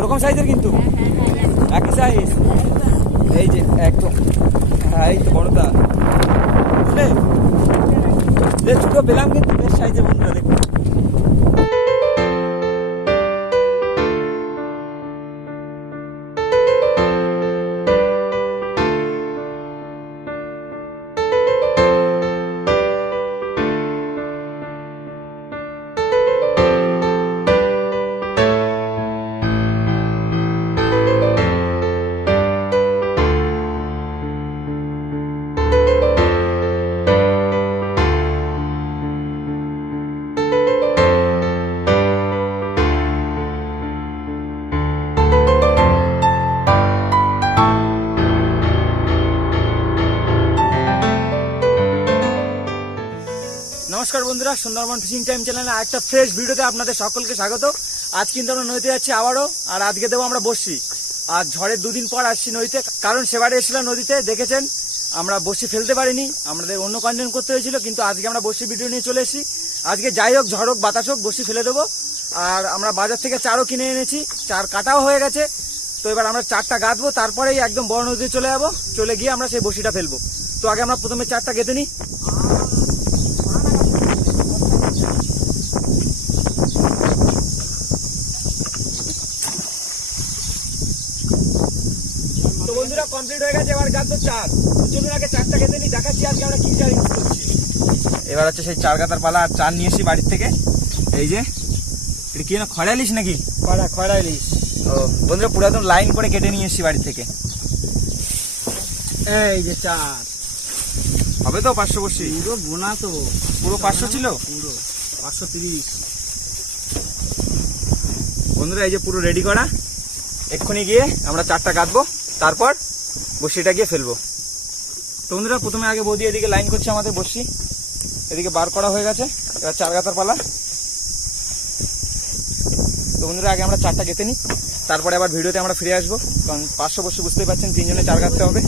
ওরকম সাইজের কিন্তু একই সাইজ। এই যে একদম, হ্যাঁ এই তো বড়টা ছোট পেলাম কিন্তু বেশ সাইজের বন্ধুরা দেখুন। নমস্কার বন্ধুরা, সুন্দরবন ফিশিং টাইম চ্যানেলে আরেকটা ফ্রেশ ভিডিওতে আপনাদের সকলকে স্বাগত। আজ কিন্তু আমরা নদীতে যাচ্ছি আবারও, আর আজকে দেবো আমরা বসছি। আর ঝড়ের দুদিন পর আসছি নদীতে, কারণ সেবারে এসেছিলাম নদীতে, দেখেছেন আমরা বসি ফেলতে পারিনি, আমাদের অন্য কন্টেন্ট করতে হয়েছিল, কিন্তু আজকে আমরা বসি ভিডিও নিয়ে চলে এসেছি। আজকে যাই হোক, ঝড় হোক বাতাস হোক, বসি ফেলে দেবো। আর আমরা বাজার থেকে চারও কিনে এনেছি, চার কাটাও হয়ে গেছে। তো এবার আমরা চারটা গাঁথবো, তারপরেই একদম বড় নদীতে চলে যাবো, চলে গিয়ে আমরা সেই বসিটা ফেলবো। তো আগে আমরা প্রথমে চারটা গেঁথে নিই। তো বন্ধুরা কমপ্লিট হয়ে গেছে, এবার গাঁথবো চার। চলুন আগে চারটা গেঁথে নিই, দেখাচ্ছি আজকে আমরা কি চার ইউজ করছি। এবার হচ্ছে সেই চার গাঁথার পালা, আর চার নিয়ে এসি বাড়ির থেকে। এই যে এটা কি না, খড়া ইলিশ নাকি? খড়া ইলিশ। ও বন্ধুরা পুরো একদম লাইন করে কেটে নিয়ে এসছি বাড়ির থেকে। এই যে চার হবে তো 500 বসি পুরো বোনা, তো পুরো 500 ছিল, পুরো 530। বন্ধুরা এই যে পুরো রেডি করা, এক্ষুনি গিয়ে আমরা চারটা গাঁথবো, তারপর বসিটা গিয়ে ফেলবো। তো বন্ধুরা প্রথমে আগে বৌদি এদিকে লাইন করছে আমাদের বসি, এদিকে বার করা হয়ে গেছে, এবার চার গাঁথার পালা। তো বন্ধুরা আগে আমরা চারটা গেঁথে নিই, তারপরে আবার ভিডিওতে আমরা ফিরে আসবো, কারণ 500 বসি বুঝতেই পারছেন, তিনজনে চার গাঁথতে হবে।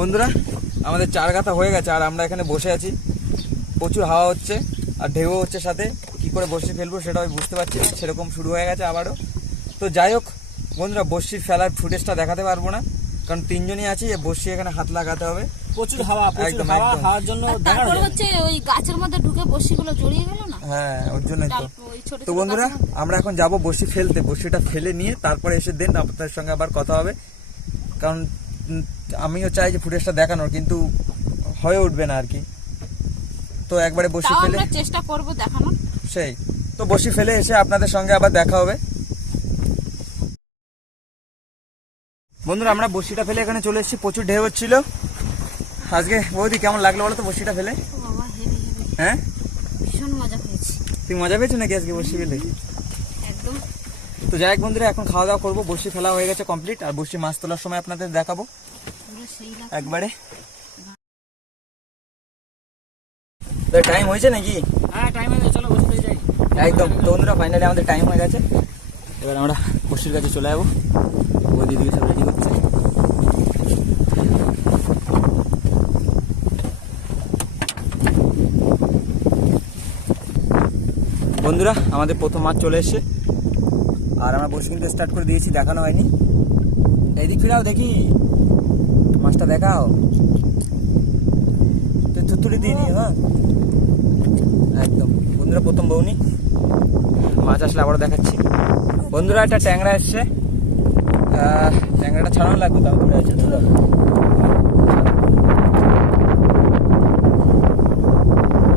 বন্ধুরা আমাদের চার গাঁথা হয়ে গেছে, আর আমরা এখানে বসে আছি, প্রচুর হাওয়া হচ্ছে আর ঢেউ হচ্ছে সাথে। কি করে বসি ফেলবো সেটা আমি বুঝতে পারছি না, সেরকম শুরু হয়ে গেছে আবারও। তো যাই হোক বন্ধুরা, বসির ফেলার ফুটেজটা দেখাতে পারবো না, কারণ তিনজনই আছি, বসি এখানে হাত লাগাতে হবে, প্রচুর হাওয়া, হাওয়ার জন্য হচ্ছে ওই গাছের মধ্যে ঢুকে বসিগুলো জড়িয়ে গেল না। হ্যাঁ ওর জন্যই তো। তো বন্ধুরা আমরা এখন যাব বসি ফেলতে, বসিটা ফেলে নিয়ে তারপরে এসে দেন আপনাদের সঙ্গে আবার কথা হবে, কারণ আমিও চাই যে ফুটেজটা দেখানোর, কিন্তু হয়ে উঠবে না আর কি। তো একবারে বসি ফেলে চেষ্টা করব দেখানোর, সেই তো বসি ফেলে এসে আপনাদের সঙ্গে আবার দেখা হবে। বন্ধুরা আমরা বসিটা ফেলে এখানে চলে এসেছি, প্রচুর ঢেউ হচ্ছিল। আজকে বৌদি কেমন লাগলো বলো তো বসিটা ফেলে? হ্যাঁ ভীষণ মজা পেয়েছি। তুই মজা পেয়েছো নাকি আজকে বসি ফেলে? একদম। তো যাই হোক বন্ধুরা, এখন খাওয়া দাওয়া করবো, বসি ফেলা হয়ে গেছে কমপ্লিট, আর বসি মাছ তোলার সময় আপনাদের দেখাবো একবারে। টাইম হয়েছে নাকি? হ্যাঁ টাইম হয়ে গেছে, চলো বসে যাই একদম। তো বন্ধুরা ফাইনালি আমাদের টাইম হয়ে গেছে, এবার আমরা বসির কাছে চলে যাবো। ওই দিদিকে সব রেডি করছে। বন্ধুরা আমাদের প্রথম মাছ চলে এসছে, আর আমরা বসে কিন্তু স্টার্ট করে দিয়েছি, দেখানো হয়নি। এইদিক ফিরাও দেখি, মাছটা দেখাও, তুলি দিয়ে নিয়ে। হ্যাঁ একদম বন্ধুরা, প্রথম বউনি মাছ আসলে আবারও দেখাচ্ছি। বন্ধুরা একটা ট্যাংরা এসছে, ট্যাংরাটা ছাড়ানো লাগবে, তাও তুমি আছে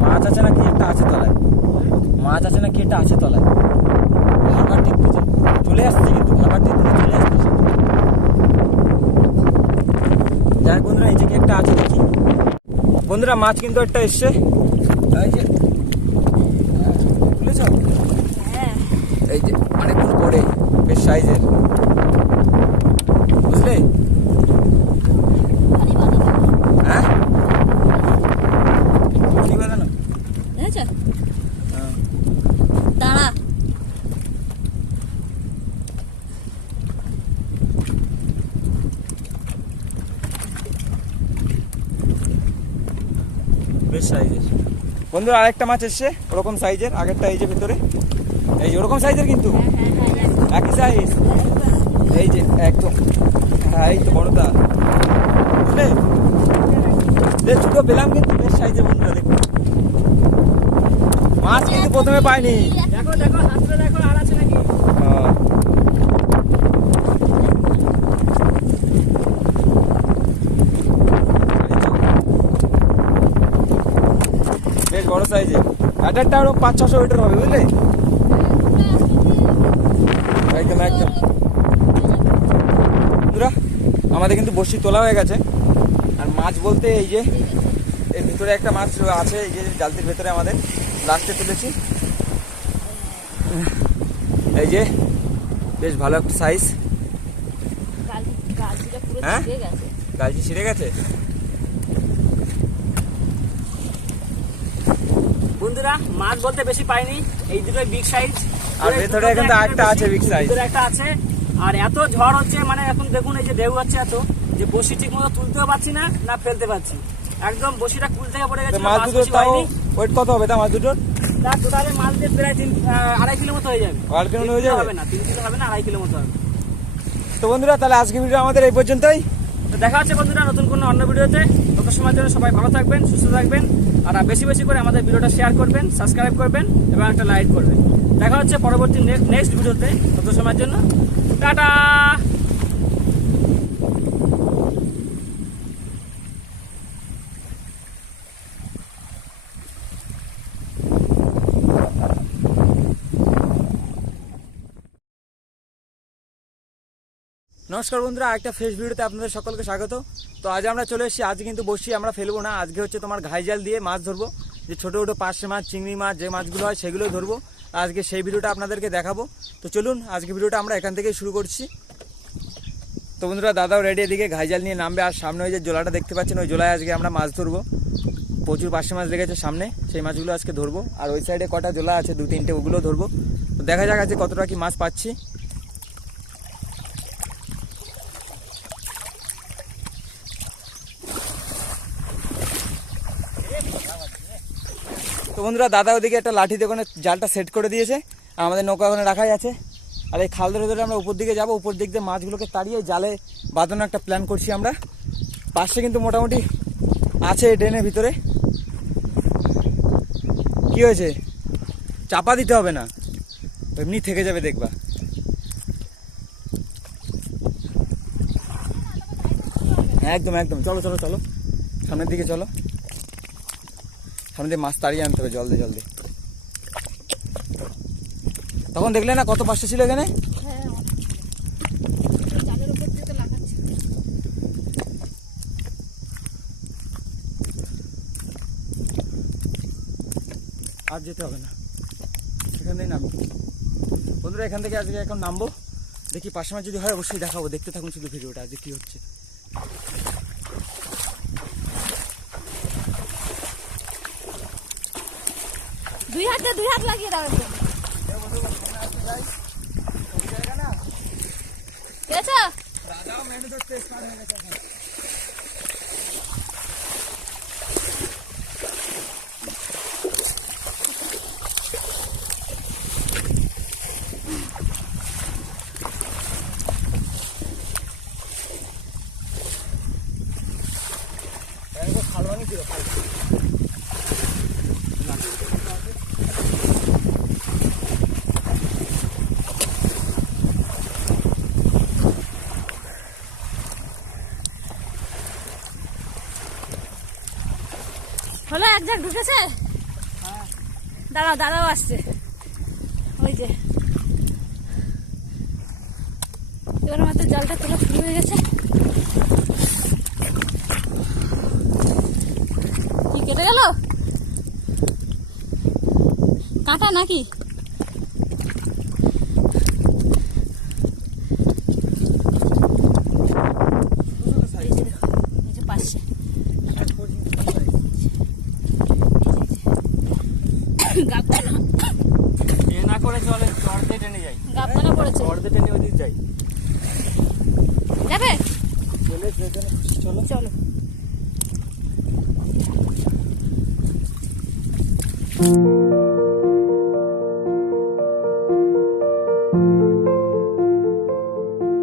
মাছ আছে না কি একটা আছে তলায়, মাছ আছে না কি একটা আছে তলায়, ভাবার টিপতেছে, চলে আসছে কিন্তু ভাবার টিপতেছে চলে আসছে। যাই বন্ধুরা এই যে কি একটা আছে দেখি। বন্ধুরা মাছ কিন্তু একটা এসছে, এই যে বুঝেছো, হ্যাঁ এই যে অনেকক্ষণ পরে বেশ সাইজের, বুঝলে? খালি বাঁধা হ্যাঁ কি বানানো? বুঝেছো? হ্যাঁ। দাঁড়া বেশ সাইজের বন্ধুরা, আরেকটা মাছ এসছে ওরকম সাইজের, আগেরটা এই যে ভিতরে, এই যে ওরকম সাইজের কিন্তু একই সাইজ, এই যে একদম, হ্যাঁ এই তো বড়টা, বুঝলে? বেশ ছোট পেলাম কিন্তু বেশ সাইজের বন্ধুরা, দেখুন মাছ কিন্তু প্রথমে পাইনি। দেখো দেখো হাতটা দেখো আর আছে নাকি? বেশ বড় সাইজের, একটা আরো 500-600 মিটার হবে, বুঝলে? একদম একদম বন্ধুরা, আমাদের কিন্তু বড়শি তোলা হয়ে গেছে। আর মাছ বলতে এই যে এর ভিতরে একটা মাছ আছে, এই যে জালতির ভিতরে আমাদের লাস্টে তুলেছি, এই যে বেশ ভালো একটা সাইজ। গাছটা পুরো হ্যাঁ? ছিঁড়ে গেছে। গালজি ছিঁড়ে গেছে। বন্ধুরা মাছ বলতে বেশি পাইনি, এই দুটোই বিগ সাইজ। আর ভেতরে কিন্তু আরেকটা আছে big size। ভিতরে একটা আছে। আর এত ঝড় হচ্ছে, মানে এখন দেখুন এই যে ঢেউ হচ্ছে এত, যে বসি ঠিক মতো তুলতেও পারছি না, না ফেলতে পারছি। একদম বসিটা কুল থেকে পড়ে গেছে, মাছ দুটোর তাও ওয়েট কত হবে? তা মাছ দুটোর তার টোটালে মাছ দিয়ে প্রায় 2.5 কিলো মতো হয়ে যাবে। 2.5 কিলো হয়ে যাবে? হবে না, 3 কিলো হবে না, 2.5 কিলো মতো হবে। তো বন্ধুরা তাহলে আজকে ভিডিও আমাদের এই পর্যন্তই। তো দেখা হচ্ছে বন্ধুরা নতুন কোনো অন্য ভিডিওতে। তত সময়ের জন্য সবাই ভালো থাকবেন, সুস্থ থাকবেন, আর বেশি বেশি করে আমাদের ভিডিওটা শেয়ার করবেন, সাবস্ক্রাইব করবেন এবং একটা লাইক করবেন। দেখা হচ্ছে পরবর্তী নেক্সট ভিডিওতে। তত সময়ের জন্য টাটা। নমস্কার বন্ধুরা, একটা ফ্রেশ ভিডিওতে আপনাদের সকলকে স্বাগত। তো আজ আমরা চলে এসেছি, আজ কিন্তু বসি আমরা ফেলবো না, আজকে হচ্ছে তোমার ঘাই জাল দিয়ে মাছ ধরবো, যে ছোটো ছোটো পার্শে মাছ, চিংড়ি মাছ, যে মাছগুলো হয় সেগুলো ধরবো। আজকে সেই ভিডিওটা আপনাদেরকে দেখাবো। তো চলুন আজকে ভিডিওটা আমরা এখান থেকেই শুরু করছি। তো বন্ধুরা দাদাও রেডি, এদিকে ঘাই জাল নিয়ে নামবে, আর সামনে ওই যে জোলাটা দেখতে পাচ্ছেন, ওই জোলায় আজকে আমরা মাছ ধরবো। প্রচুর পার্শে মাছ লেগেছে সামনে, সেই মাছগুলো আজকে ধরবো। আর ওই সাইডে কটা জোলা আছে, 2-3টে, ওগুলো ধরবো। তো দেখা যাক আজকে কতটা কি মাছ পাচ্ছি। তো বন্ধুরা দাদা ওদিকে একটা লাঠিতে ওখানে জালটা সেট করে দিয়েছে, আর আমাদের নৌকা ওখানে রাখাই আছে। আর এই খাল ধরে ধরে আমরা উপর দিকে যাবো, উপর দিক দিয়ে মাছগুলোকে তাড়িয়ে জালে বাঁধানোর একটা প্ল্যান করছি আমরা। পাশে কিন্তু মোটামুটি আছে এই ড্রেনের ভিতরে। কি হয়েছে? চাপা দিতে হবে না, এমনি থেকে যাবে, দেখবা। একদম একদম, চলো চলো চলো, সামনের দিকে চলো, সামনে দিয়ে মাছ তাড়িয়ে আনতে হবে, জল দিয়ে জল দিয়ে। তখন দেখলে না কত পাশে ছিল এখানে। হ্যাঁ, জালের উপর দিয়ে তো লাগাচ্ছি। আর যেতে হবে না, এখান থেকেই নামবো বন্ধুরা, এখান থেকে আজকে এখন নামবো। দেখি পাশে মাছ যদি হয় অবশ্যই দেখাবো, দেখতে থাকুন শুধু ভিডিওটা আজকে কি হচ্ছে। দুই হাত লাগিয়ে দাও একদম। পেয়েছো? দাদাও মেনু ধরতে স্টার্ট হয়ে গেছে এখন। খাল ভাঙি ছিল, খাল হলো, এক ঝাঁক ঢুকেছে। দাদাও আসছে, ওই যে এবার আমাদের জালটা তোলা শুরু হয়ে গেছে। কেটে গেল কাটা নাকি? এই যে দেখো, এই যে পাশে গাবতলা এ না করে চলে চড়তে টেনে যাই, গাবতলা পড়েছে। চড়তে টেনে ওদিক যাই। যাবে? চলে যেখানে খুশি চলো। চলো।